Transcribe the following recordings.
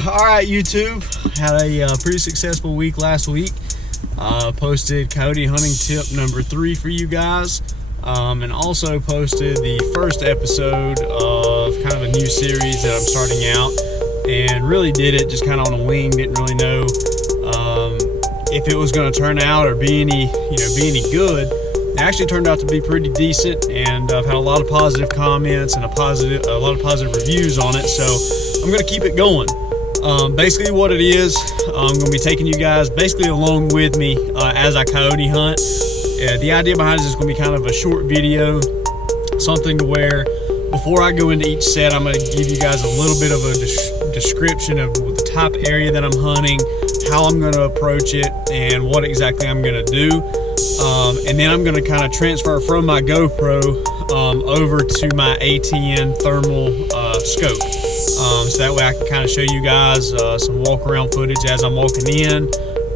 Alright YouTube, had a pretty successful week last week. Posted coyote hunting tip number 3 for you guys, and also posted the first episode of kind of a new series that I'm starting out, and really did it just kind of on a wing. Didn't really know if it was going to turn out or be any good. It actually turned out to be pretty decent, and I've had a lot of positive comments and a lot of positive reviews on it, so I'm going to keep it going. Basically what it is, I'm going to be taking you guys basically along with me as I coyote hunt. The idea behind it is going to be kind of a short video, something to where before I go into each set, I'm going to give you guys a little bit of a description of the type of area that I'm hunting, how I'm going to approach it, and what exactly I'm going to do. And then I'm going to kind of transfer from my GoPro over to my ATN thermal scope. So that way I can kind of show you guys some walk around footage as I'm walking in,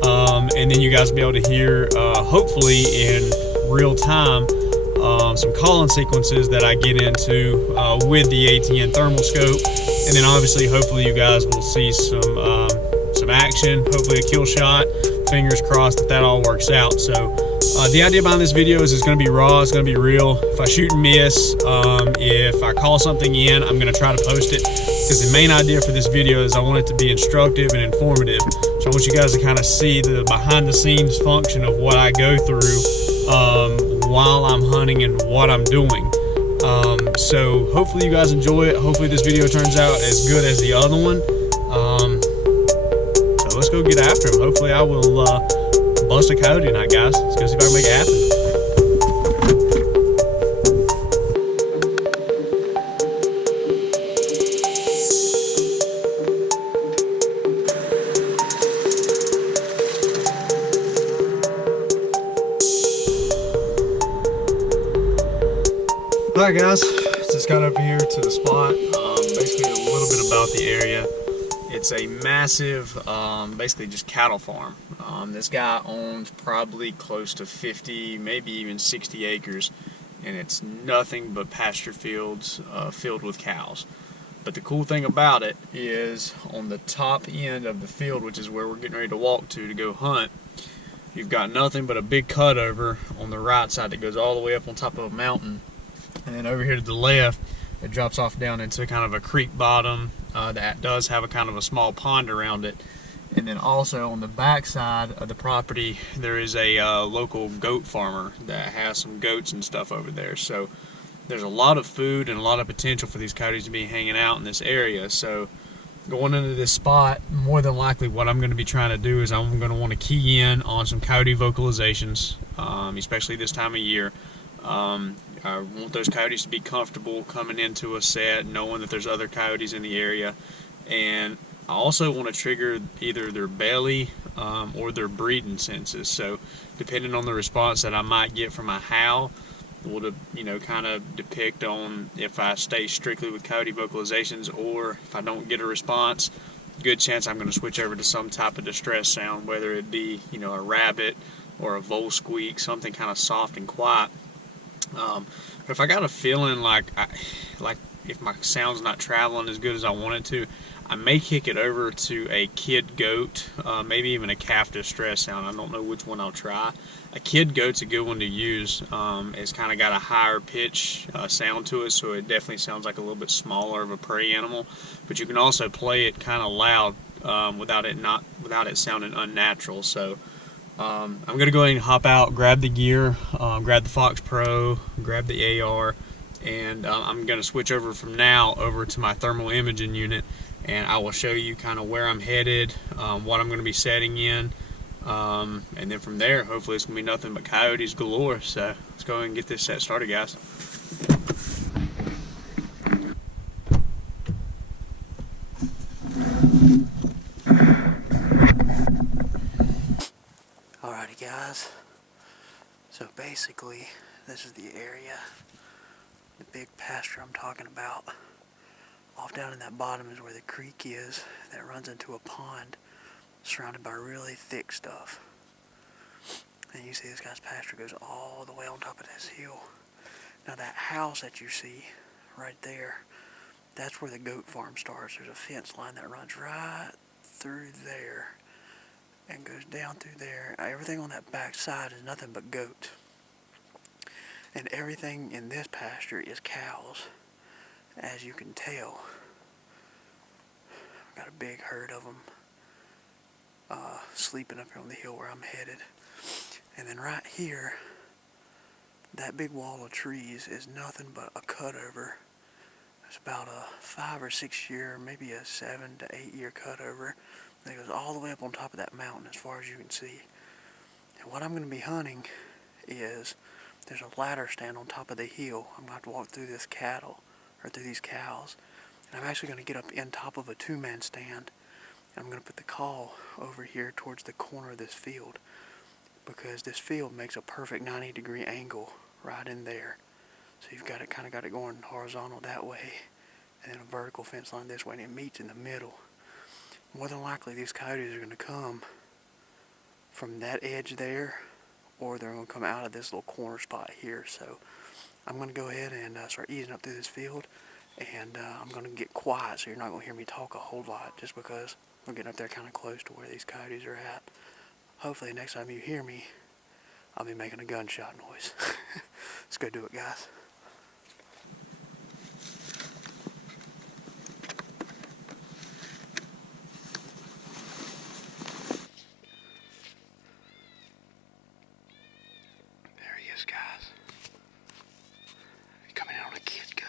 and then you guys will be able to hear hopefully in real time some calling sequences that I get into with the ATN thermal scope, and then obviously hopefully you guys will see some action, hopefully a kill shot. Fingers crossed that all works out. So the idea behind this video is it's going to be raw, it's going to be real. If I shoot and miss, if I call something in, I'm going to try to post it, because the main idea for this video is I want it to be instructive and informative. So I want you guys to kind of see the behind the scenes function of what I go through while I'm hunting and what I'm doing. So hopefully you guys enjoy it. Hopefully this video turns out as good as the other one. So let's go get after him. Hopefully I will bust a coyote tonight, guys. Let's go see if I can make it happen. Alright guys, just got up here to the spot. Basically a little bit about the area. It's a massive, basically just cattle farm. This guy owns probably close to 50, maybe even 60 acres, and it's nothing but pasture fields filled with cows. But the cool thing about it is on the top end of the field, which is where we're getting ready to walk to go hunt, you've got nothing but a big cutover on the right side that goes all the way up on top of a mountain. And then over here to the left, it drops off down into kind of a creek bottom that does have a kind of a small pond around it. And then also on the back side of the property, there is a local goat farmer that has some goats and stuff over there. So there's a lot of food and a lot of potential for these coyotes to be hanging out in this area. So going into this spot, more than likely what I'm going to be trying to do is I'm going to want to key in on some coyote vocalizations, especially this time of year. I want those coyotes to be comfortable coming into a set, knowing that there's other coyotes in the area. And I also want to trigger either their belly or their breeding senses. So depending on the response that I might get from a howl, will kind of depict on if I stay strictly with coyote vocalizations, or if I don't get a response, good chance I'm going to switch over to some type of distress sound, whether it be a rabbit or a vole squeak, something kind of soft and quiet. But if I got a feeling like if my sound's not traveling as good as I want it to, I may kick it over to a kid goat, maybe even a calf distress sound. I don't know which one I'll try. A kid goat's a good one to use. It's kind of got a higher pitch sound to it, so it definitely sounds like a little bit smaller of a prey animal. But you can also play it kind of loud without it sounding unnatural. So I'm going to go ahead and hop out, grab the gear, grab the Fox Pro, grab the AR, and I'm going to switch over from now over to my thermal imaging unit, and I will show you kind of where I'm headed, what I'm going to be setting in, and then from there, hopefully it's going to be nothing but coyotes galore. So let's go ahead and get this set started, guys. Alrighty guys, so basically this is the area, the big pasture I'm talking about. Off down in that bottom is where the creek is that runs into a pond surrounded by really thick stuff. And you see this guy's pasture goes all the way on top of this hill. Now that house that you see right there, that's where the goat farm starts. There's a fence line that runs right through there and goes down through there. Everything on that back side is nothing but goat. And everything in this pasture is cows, as you can tell. I've got a big herd of them sleeping up here on the hill where I'm headed. And then right here, that big wall of trees is nothing but a cutover. It's about a 5 or 6 year, maybe a 7 to 8 year cutover. And it goes all the way up on top of that mountain as far as you can see. And what I'm going to be hunting is, there's a ladder stand on top of the hill. I'm going to have to walk through this cattle, or through these cows. And I'm actually going to get up in top of a 2-man stand. And I'm going to put the call over here towards the corner of this field, because this field makes a perfect 90-degree angle right in there. So you've got it, kind of got it going horizontal that way, and then a vertical fence line this way, and it meets in the middle. More than likely, these coyotes are going to come from that edge there, or they're going to come out of this little corner spot here. So I'm going to go ahead and start easing up through this field, and I'm going to get quiet so you're not going to hear me talk a whole lot, just because we're getting up there kind of close to where these coyotes are at. Hopefully next time you hear me, I'll be making a gunshot noise. Let's go do it, guys. Guys, coming in on a kid goat.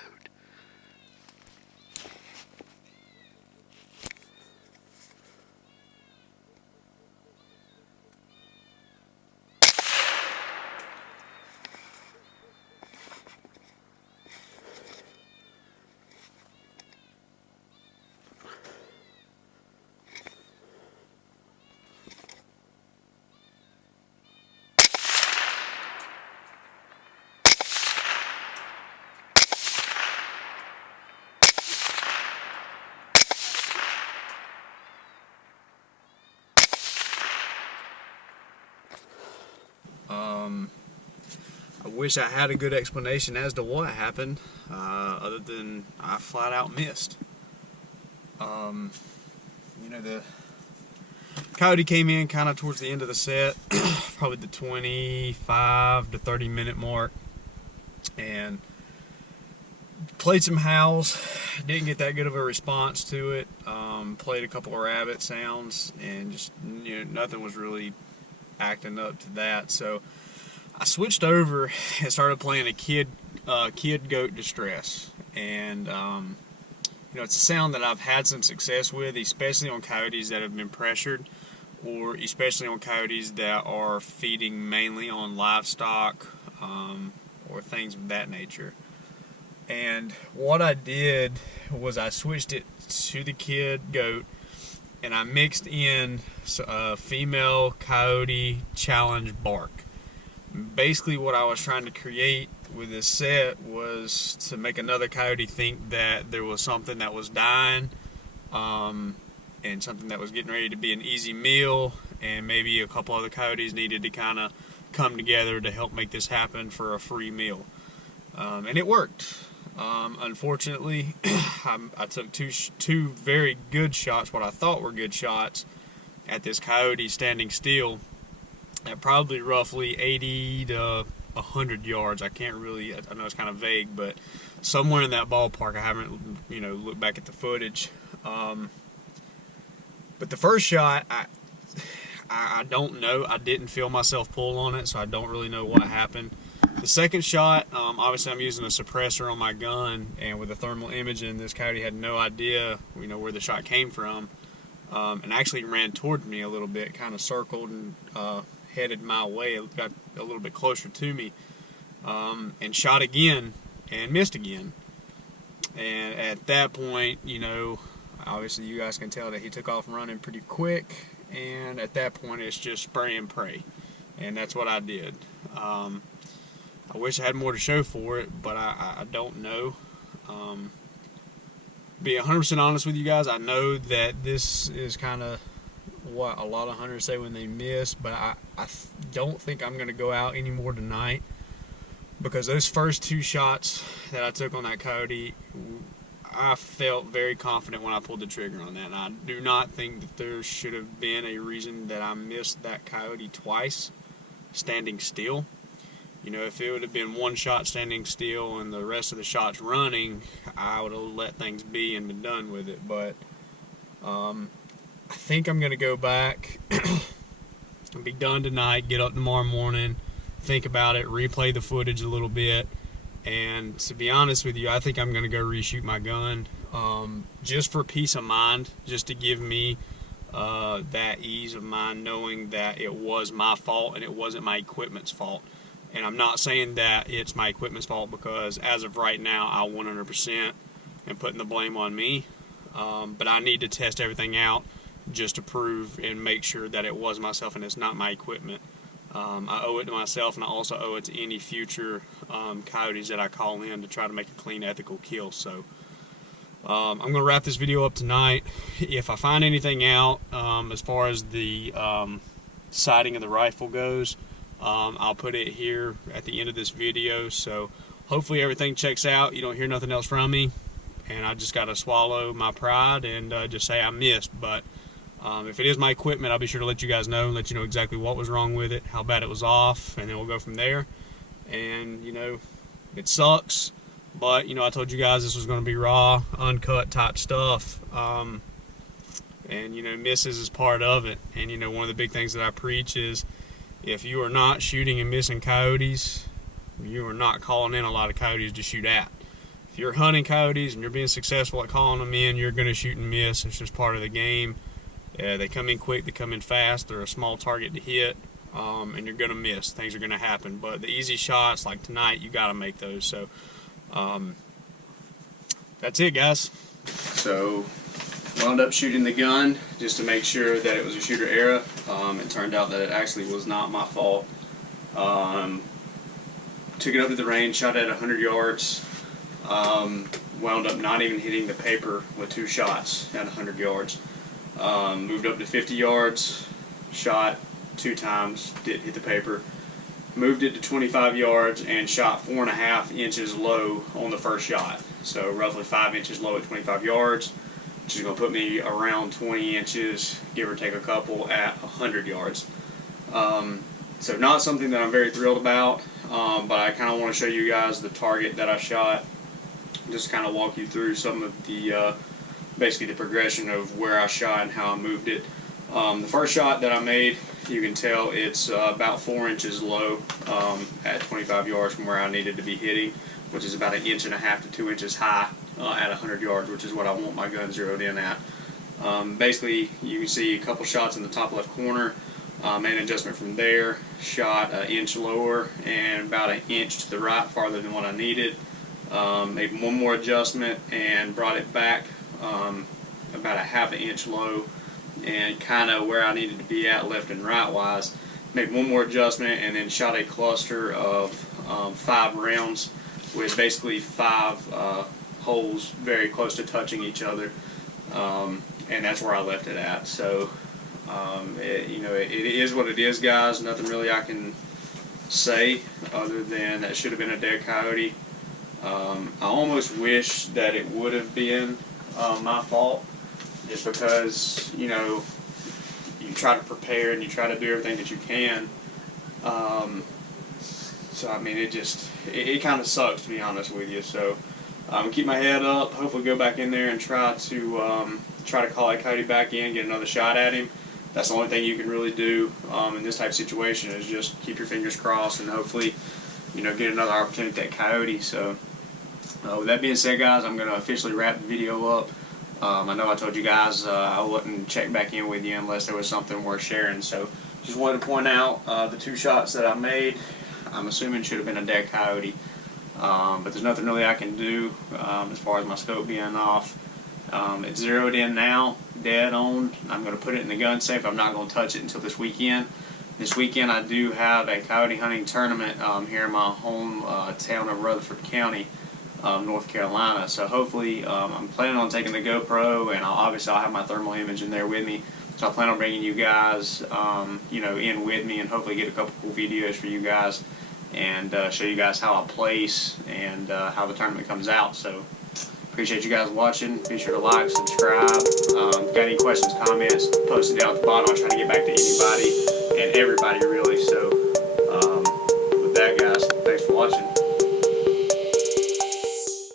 I wish I had a good explanation as to what happened, other than I flat out missed. You know, the coyote came in kind of towards the end of the set, probably the 25 to 30 minute mark, and played some howls. Didn't get that good of a response to it. Played a couple of rabbit sounds, and just, you know, nothing was really acting up to that. So I switched over and started playing a kid goat distress, and you know, it's a sound that I've had some success with, especially on coyotes that have been pressured, or especially on coyotes that are feeding mainly on livestock, or things of that nature. And what I did was I switched it to the kid goat, and I mixed in a female coyote challenge bark. Basically what I was trying to create with this set was to make another coyote think that there was something that was dying, and something that was getting ready to be an easy meal, and maybe a couple other coyotes needed to kind of come together to help make this happen for a free meal. And it worked. Unfortunately, I took two very good shots, what I thought were good shots, at this coyote standing still at probably roughly 80 to 100 yards. I can't really, I know it's kind of vague, but somewhere in that ballpark. I haven't, you know, looked back at the footage. But the first shot, I don't know. I didn't feel myself pull on it, so I don't really know what happened. The second shot, obviously I'm using a suppressor on my gun, and with the thermal imaging, this coyote had no idea, you know, where the shot came from, and actually ran toward me a little bit, kind of circled and headed my way. It got a little bit closer to me, and shot again and missed again. And at that point, you know, obviously you guys can tell that he took off running pretty quick, and at that point it's just spray and pray, and that's what I did. I wish I had more to show for it, but I don't know. Be 100% honest with you guys, I know that this is kind of what a lot of hunters say when they miss, but I don't think I'm going to go out anymore tonight, because those first two shots that I took on that coyote, I felt very confident when I pulled the trigger on that, and I do not think that there should have been a reason that I missed that coyote twice standing still. You know, if it would have been one shot standing still and the rest of the shots running, I would have let things be and been done with it. But I think I'm going to go back and be done tonight, get up tomorrow morning, think about it, replay the footage a little bit. And to be honest with you, I think I'm going to go reshoot my gun just for peace of mind, just to give me that ease of mind knowing that it was my fault and it wasn't my equipment's fault. And I'm not saying that it's my equipment's fault, because as of right now, I 100% am putting the blame on me. But I need to test everything out just to prove and make sure that it was myself and it's not my equipment. I owe it to myself, and I also owe it to any future coyotes that I call in to try to make a clean, ethical kill. So I'm going to wrap this video up tonight. If I find anything out as far as the sighting of the rifle goes, I'll put it here at the end of this video. So hopefully everything checks out. You don't hear nothing else from me, and I just got to swallow my pride and just say I missed. But if it is my equipment, I'll be sure to let you guys know and let you know exactly what was wrong with it, how bad it was off, and then we'll go from there. And, you know, it sucks, but, you know, I told you guys this was going to be raw, uncut type stuff. And, you know, misses is part of it. And, you know, one of the big things that I preach is if you are not shooting and missing coyotes, you are not calling in a lot of coyotes to shoot at. If you're hunting coyotes and you're being successful at calling them in, you're going to shoot and miss. It's just part of the game. They come in quick, they come in fast, they're a small target to hit, and you're going to miss. Things are going to happen. But the easy shots, like tonight, you got to make those. So that's it, guys. So wound up shooting the gun just to make sure that it was a shooter error. It turned out that it actually was not my fault. Took it up to the range, shot at 100 yards. Wound up not even hitting the paper with 2 shots at 100 yards. Moved up to 50 yards, shot 2 times, didn't hit the paper. Moved it to 25 yards and shot 4.5 inches low on the first shot. So roughly 5 inches low at 25 yards, which is going to put me around 20 inches, give or take a couple, at 100 yards. So not something that I'm very thrilled about, but I kind of want to show you guys the target that I shot. Just kind of walk you through some of the basically the progression of where I shot and how I moved it. The first shot that I made, you can tell it's about 4 inches low at 25 yards from where I needed to be hitting, which is about 1.5 inches to 2 inches high at 100 yards, which is what I want my gun zeroed in at. Basically, you can see a couple shots in the top left corner. Made an adjustment from there, shot 1 inch lower and about 1 inch to the right, farther than what I needed. Made one more adjustment and brought it back about 1/2 inch low and kind of where I needed to be at left and right wise. Made one more adjustment and then shot a cluster of 5 rounds with basically 5 holes very close to touching each other, and that's where I left it at. So you know, it is what it is, guys. Nothing really I can say other than that should have been a dead coyote. I almost wish that it would have been my fault, just because, you know, you try to prepare and you try to do everything that you can. So I mean, it kind of sucks, to be honest with you. So keep my head up, hopefully go back in there and try to call that coyote back in, get another shot at him. That's the only thing you can really do in this type of situation, is just keep your fingers crossed and hopefully, you know, get another opportunity at that coyote. So with that being said, guys, I'm going to officially wrap the video up. I know I told you guys I wouldn't check back in with you unless there was something worth sharing. So just wanted to point out the 2 shots that I made. I'm assuming should have been a dead coyote, but there's nothing really I can do as far as my scope being off. It's zeroed in now, dead on. I'm going to put it in the gun safe. I'm not going to touch it until this weekend. This weekend I do have a coyote hunting tournament here in my home town of Rutherford County, North Carolina. So hopefully I'm planning on taking the GoPro, and obviously I'll have my thermal image in there with me. So I plan on bringing you guys you know, in with me, and hopefully get a couple cool videos for you guys and show you guys how I place and how the tournament comes out. So Appreciate you guys watching. Be sure to like, subscribe. Got any questions, comments, post it down at the bottom. I'll try to get back to anybody and everybody really. So